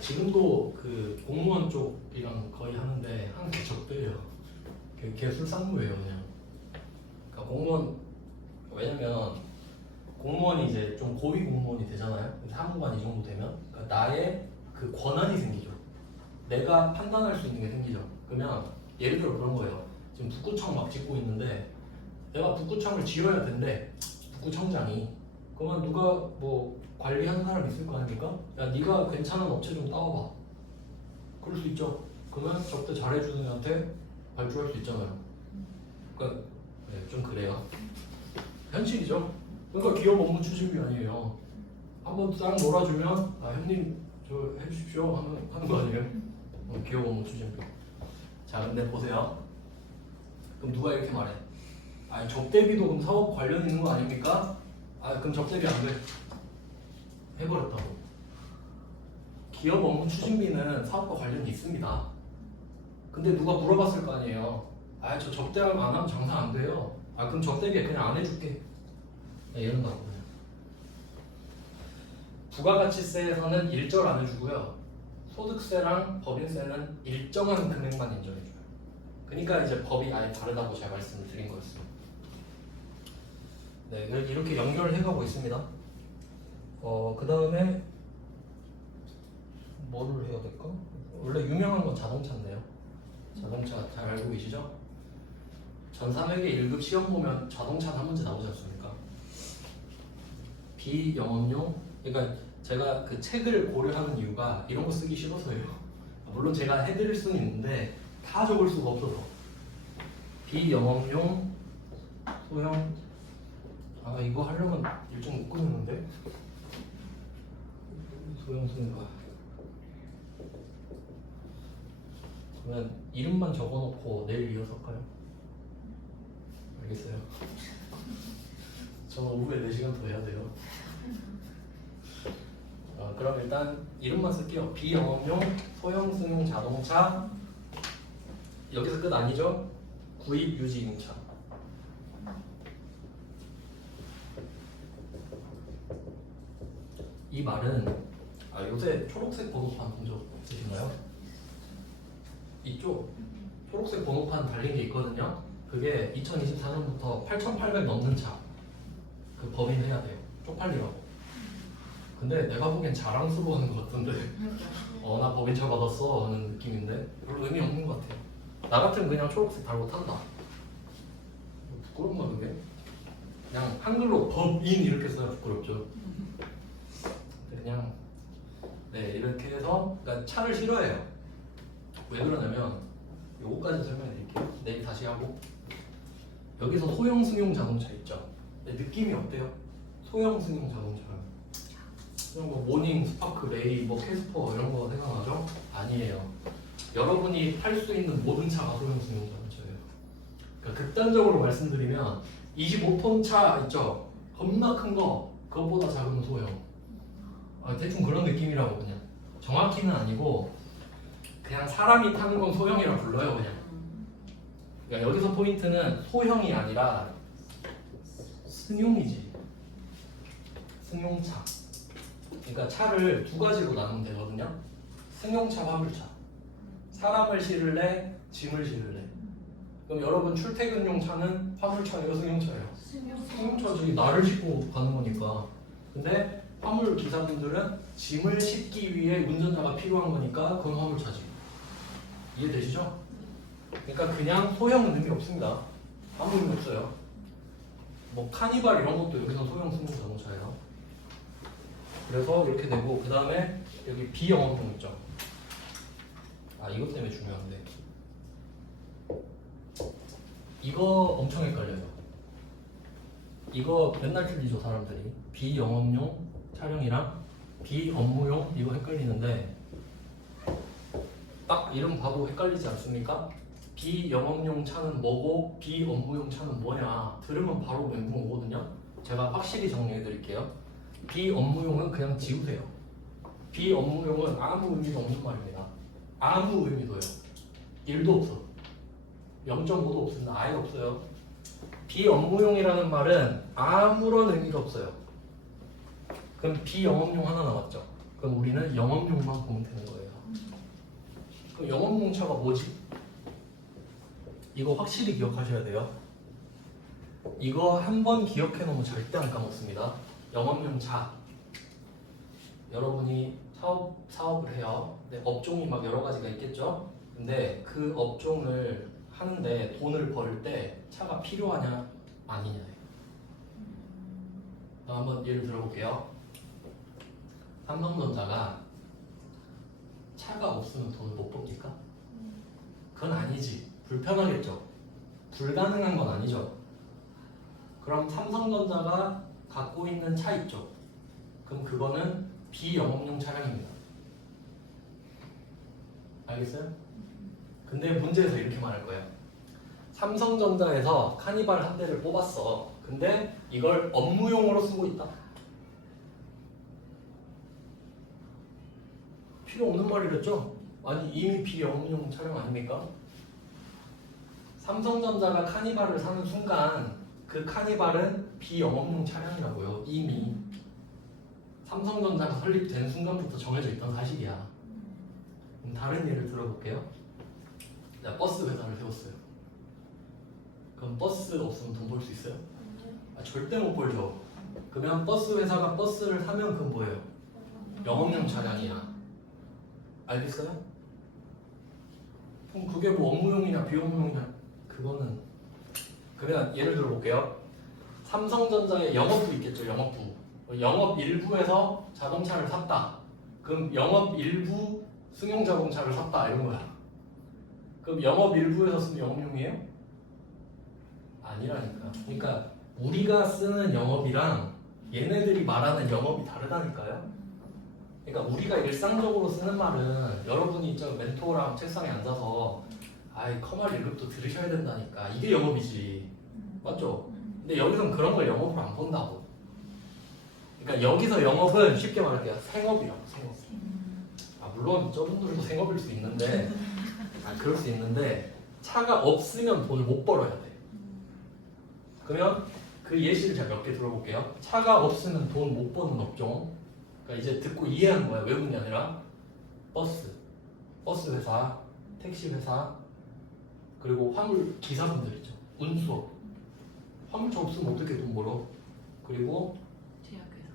지금도 그 공무원 쪽이랑 거의 하는데 하는 게 접대예요. 걔 술상무예요 그냥. 그러니까 공무원, 왜냐면 공무원이 이제 좀 고위 공무원이 되잖아요. 사무관 이 정도 되면 그러니까 나의 그 권한이 생기죠. 내가 판단할 수 있는 게 생기죠. 그러면 예를 들어 그런 거예요. 지금 북구청 막 짓고 있는데 내가 북구청을 지어야 된대. 북구청장이. 그러면 누가 뭐 관리하는 사람 있을 거 아닙니까? 야 네가 괜찮은 업체 좀 따와봐. 그럴 수 있죠. 그러면 접대 잘해주는 애한테 발주할 수 있잖아요. 그러니까 네, 좀 그래요. 현실이죠. 그러니까 기업 업무 추진비 아니에요. 한번 딱 놀아주면 형님 저 해주십시오 하는 거 아니에요? 기업 업무 추진비. 자 근데 보세요. 그럼 누가 이렇게 말해? 접대비도 그럼 사업 관련 있는 거 아닙니까? 그럼 접대비 안 돼. 해버렸다고. 기업 업무 추진비는 사업과 관련이 있습니다. 근데 누가 물어봤을 거 아니에요. 저 접대 안 하면 장사 안 돼요. 그럼 접대비 그냥 안 해줄게. 이런다고 그냥. 부가가치세에서는 일절 안 해주고요. 소득세랑 법인세는 일정한 금액만 인정해줘요. 그러니까 이제 법이 아예 다르다고 제가 말씀을 드린 거였어요. 네, 이렇게 연결해가고 있습니다. 그 다음에 뭐를 해야 될까? 원래 유명한 건 자동차인데요. 자동차 잘 알고 계시죠? 전3회계 1급 시험 보면 자동차 한 문제 나오지 않습니까? 비영업용, 그러니까 제가 그 책을 고려하는 이유가 이런 거 쓰기 싫어서예요. 물론 제가 해드릴 수는 있는데 다 적을 수가 없어서. 비영업용 소형, 이거 하려면 일정 못 끊는데 소형 소형. 그러면 이름만 적어놓고 내일 이어서 할까요? 알겠어요. 저는 오후에 4시간 더 해야 돼요. 그럼 일단 이름만 쓸게요. 비영업용 소형 승용 자동차. 여기서 끝 아니죠? 구입 유지 임차. 이 말은 요새 초록색 번호판 본 적 있으신가요? 이쪽 초록색 번호판 달린 게 있거든요. 그게 2024년부터 8,800 넘는 차 그 법인 해야 돼요. 쪽팔리라고. 근데 내가 보기엔 자랑스러워하는 것 같은데 나 법인차 받았어 하는 느낌인데 별로 의미 없는 것 같아요. 나 같으면 그냥 초록색 달고 탄다. 부끄럽나 그게? 그냥 한글로 법인 이렇게 써야 부끄럽죠. 그냥 네 이렇게 해서 그러니까 차를 싫어해요. 왜 그러냐면 요거까지 설명해 드릴게요. 내일 다시 하고 여기서 소형 승용 자동차 있죠. 느낌이 어때요? 소형 승용 자동차 이런 거 모닝, 스파크, 레이, 캐스퍼 이런 거 생각나죠? 아니에요. 여러분이 탈 수 있는 모든 차가 소형 승용 자동차예요. 그러니까 극단적으로 말씀드리면 25톤 차 있죠? 겁나 큰 거 그것보다 작은 소형. 대충 그런 느낌이라고 그냥. 정확히는 아니고 그냥 사람이 타는 건 소형이라 불러요 그냥. 그러니까 여기서 포인트는 소형이 아니라 승용이지. 승용차. 그러니까 차를 두 가지로 나누면 되거든요. 승용차, 화물차. 사람을 실을래, 짐을 실을래. 그럼 여러분 출퇴근용 차는 화물차예요, 승용차예요? 승용차지. 나를 싣고 가는 거니까. 근데 화물 기사분들은 짐을 싣기 위해 운전자가 필요한 거니까 그건 화물차지. 이해되시죠? 그러니까 그냥 소형은 의미 없습니다. 아무 의미 없어요. 뭐 카니발 이런 것도 여기서 소형 승용 자동차예요. 그래서 이렇게 되고 그 다음에 여기 비영업용 있죠. 아 이것 때문에 중요한데 이거 엄청 헷갈려요. 이거 맨날 틀리죠 사람들이. 비영업용 촬영이랑 비업무용 이거 헷갈리는데 딱 이름 봐도 헷갈리지 않습니까? 비영업용 차는 뭐고 비업무용 차는 뭐냐 들으면 바로 멘붕 오거든요. 제가 확실히 정리해 드릴게요. 비업무용은 그냥 지우세요. 비업무용은 아무 의미도 없는 말입니다. 아무 의미도요. 1도 없어. 0.5도 없습니다. 아예 없어요. 비업무용이라는 말은 아무런 의미도 없어요. 그럼 비영업용 하나 남았죠. 그럼 우리는 영업용만 보면 되는 거예요. 그럼 영업용 차가 뭐지? 이거 확실히 기억하셔야 돼요. 이거 한 번 기억해 놓으면 절대 안 까먹습니다. 영업용 차. 여러분이 사업을 해요. 근데 업종이 막 여러 가지가 있겠죠. 근데 그 업종을 하는데 돈을 벌을 때 차가 필요하냐 아니냐. 한번 예를 들어볼게요. 삼성전자가 차가 없으면 돈을 못 법니까? 그건 아니지. 불편하겠죠. 불가능한 건 아니죠. 그럼 삼성전자가 갖고 있는 차 있죠. 그럼 그거는 비영업용 차량입니다. 알겠어요? 근데 문제에서 이렇게 말할 거예요. 삼성전자에서 카니발 한 대를 뽑았어. 근데 이걸 업무용으로 쓰고 있다. 필요 없는 말이랬죠? 아니 이미 비영업용 차량 아닙니까? 삼성전자가 카니발을 사는 순간 그 카니발은 비영업용 차량이라고요. 이미 삼성전자가 설립된 순간부터 정해져 있던 사실이야. 다른 예를 들어볼게요. 내가 버스 회사를 세웠어요. 그럼 버스 없으면 돈 벌 수 있어요? 아, 절대 못 벌죠. 그러면 버스 회사가 버스를 사면 그건 뭐예요? 영업용 차량이야. 알겠어요? 그럼 그게 뭐 업무용이냐 비업무용이냐 그거는. 그러면 예를 들어볼게요. 삼성전자에 영업부 있겠죠. 영업부. 영업 일부에서 자동차를 샀다. 그럼 영업 일부 승용 자동차를 샀다 이런 거야. 그럼 영업 일부에서 쓰는 영업용이에요? 아니라니까. 그러니까 우리가 쓰는 영업이랑 얘네들이 말하는 영업이 다르다니까요. 그러니까 우리가 일상적으로 쓰는 말은 여러분이 저 멘토랑 책상에 앉아서 아이 커말 1급도 들으셔야 된다니까 이게 영업이지. 맞죠? 근데 여기서는 그런 걸 영업으로 안 본다고. 그러니까 여기서 영업은 쉽게 말할게요. 생업이라고. 생업. 아 물론 저분들도 생업일 수 있는데 그럴 수 있는데 차가 없으면 돈을 못 벌어야 돼. 그러면 그 예시를 제가 몇 개 들어볼게요. 차가 없으면 돈 못 버는 업종. 그러니까 이제 듣고 이해하는 거야. 외우는 게 아니라 버스 회사, 택시 회사, 그리고 화물 기사분들 있죠. 운수업. 화물차 없으면 어떻게 돈 벌어? 그리고 제약회사.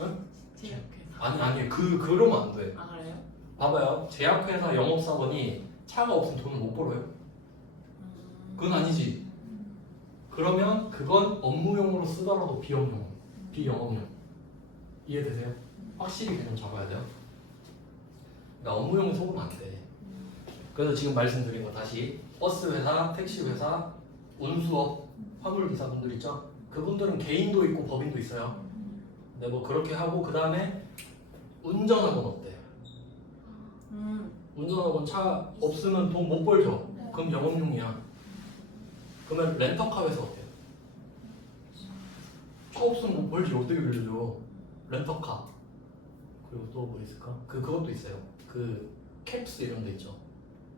응? 제약회사. 아니 그러면 안 돼. 아 그래요? 봐봐요. 제약회사 영업사원이 차가 없으면 돈을 못 벌어요? 그건 아니지. 그러면 그건 업무용으로 쓰더라도 비영업용. 이해되세요? 확실히 개념 잡아야 돼요. 그러니까 업무용은 속으면 안 돼. 그래서 지금 말씀드린 거 다시 버스 회사, 택시 회사, 운수업, 화물 기사분들 있죠? 그분들은 개인도 있고 법인도 있어요. 근데 뭐 그렇게 하고 그 다음에 운전학원 어때요? 운전학원 차 없으면 돈 못 벌죠? 그럼 영업용이야. 그러면 렌터카 회사 어때요? 차 없으면 못 벌지. 어떻게 빌려줘? 렌터카. 그리고 또 뭐 있을까? 그것도 있어요. 그 캡스 이런 데 있죠.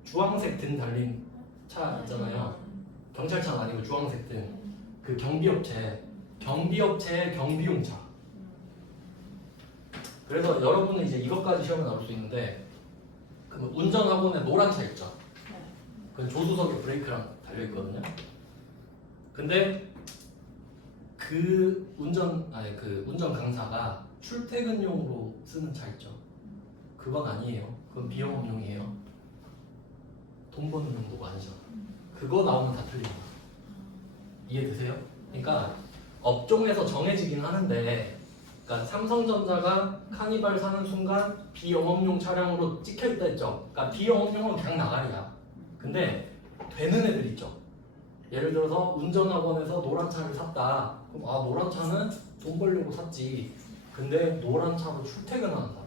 주황색 등 달린 차 있잖아요. 경찰차는 아니고 주황색 등. 그 경비업체의 경비용차. 그래서 여러분은 이제 이것까지 시험에 나올 수 있는데, 그럼 운전학원에 노란 차 있죠. 그건 조수석에 브레이크랑 달려 있거든요. 근데 그 운전 강사가 출퇴근용으로 쓰는 차 있죠. 그건 아니에요. 그건 비영업용이에요. 돈 버는 용도가 아니잖아. 그거 나오면 다 틀립니다. 이해되세요? 그러니까 업종에서 정해지긴 하는데, 그러니까 삼성전자가 카니발 사는 순간 비영업용 차량으로 찍혀있다 했죠. 그러니까 비영업용은 그냥 나가리야. 근데 되는 애들 있죠. 예를 들어서 운전학원에서 노란 차를 샀다. 그럼 노란 차는 돈 벌려고 샀지. 근데 노란 차로 출퇴근하는 사람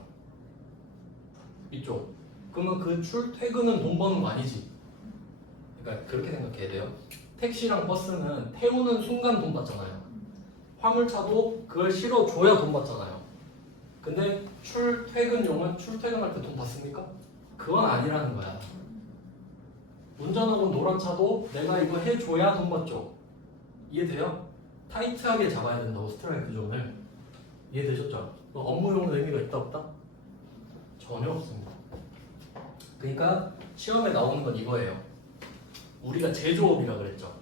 있죠. 그러면 그 출퇴근은 돈 버는 거 아니지. 그러니까 그렇게 생각해야 돼요. 택시랑 버스는 태우는 순간 돈 받잖아요. 화물차도 그걸 실어줘야 돈 받잖아요. 근데 출퇴근용은 출퇴근할 때 돈 받습니까? 그건 아니라는 거야. 운전하고 노란 차도 내가 이거 해줘야 돈 받죠. 이해돼요? 타이트하게 잡아야 된다고, 스트라이크 존을. 이해되셨죠? 업무용 의미가 있다 없다? 전혀 없습니다. 그러니까 시험에 나오는 건 이거예요. 우리가 제조업이라 그랬죠.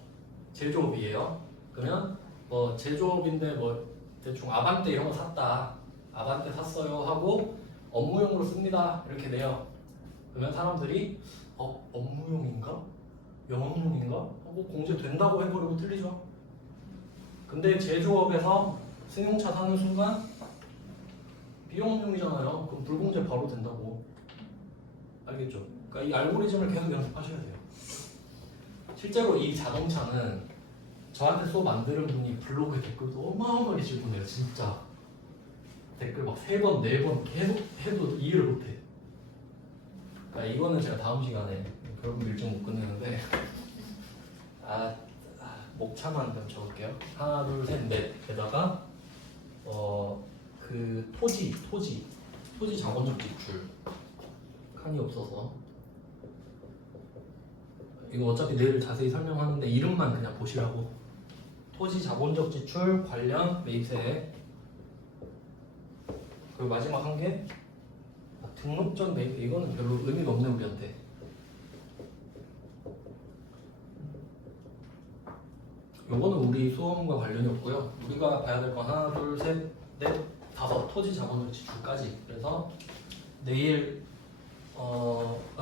제조업이에요. 그러면 뭐 제조업인데 뭐 대충 아반떼 이런 거 샀다. 아반떼 샀어요 하고 업무용으로 씁니다. 이렇게 돼요. 그러면 사람들이 업무용인가? 영업용인가? 하고 공제된다고 해버리고 틀리죠. 근데 제조업에서 승용차 사는 순간 비영업용이잖아요. 그럼 불공제 바로 된다고. 알겠죠? 그러니까 이 알고리즘을 계속 연습하셔야 돼요. 실제로 이 자동차는 저한테 수업 만드는 분이 블로그에 댓글도 어마어마하게 질문해요. 진짜 댓글 막 3번, 4번 계속 해도 이해를 못해. 그러니까 이거는 제가 다음 시간에 결국 일정 못 끝내는데 목차만 좀 적을게요. 하나, 둘, 셋, 넷에다가 그 토지 자본적 지출 칸이 없어서 이거 어차피 내일 자세히 설명하는데 이름만 그냥 보시라고. 토지 자본적 지출 관련 매입세. 그리고 마지막 한 개 등록 전 매입. 이거는 별로 의미가 없네 우리한테. 요거는 우리 수험과 관련이 없고요. 우리가 봐야 될 건 하나, 둘, 셋, 넷, 다섯. 토지 자본적 지출까지. 그래서 내일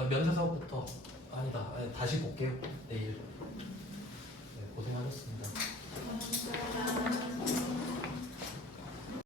면세사업부터 아니다. 다시 볼게요. 내일.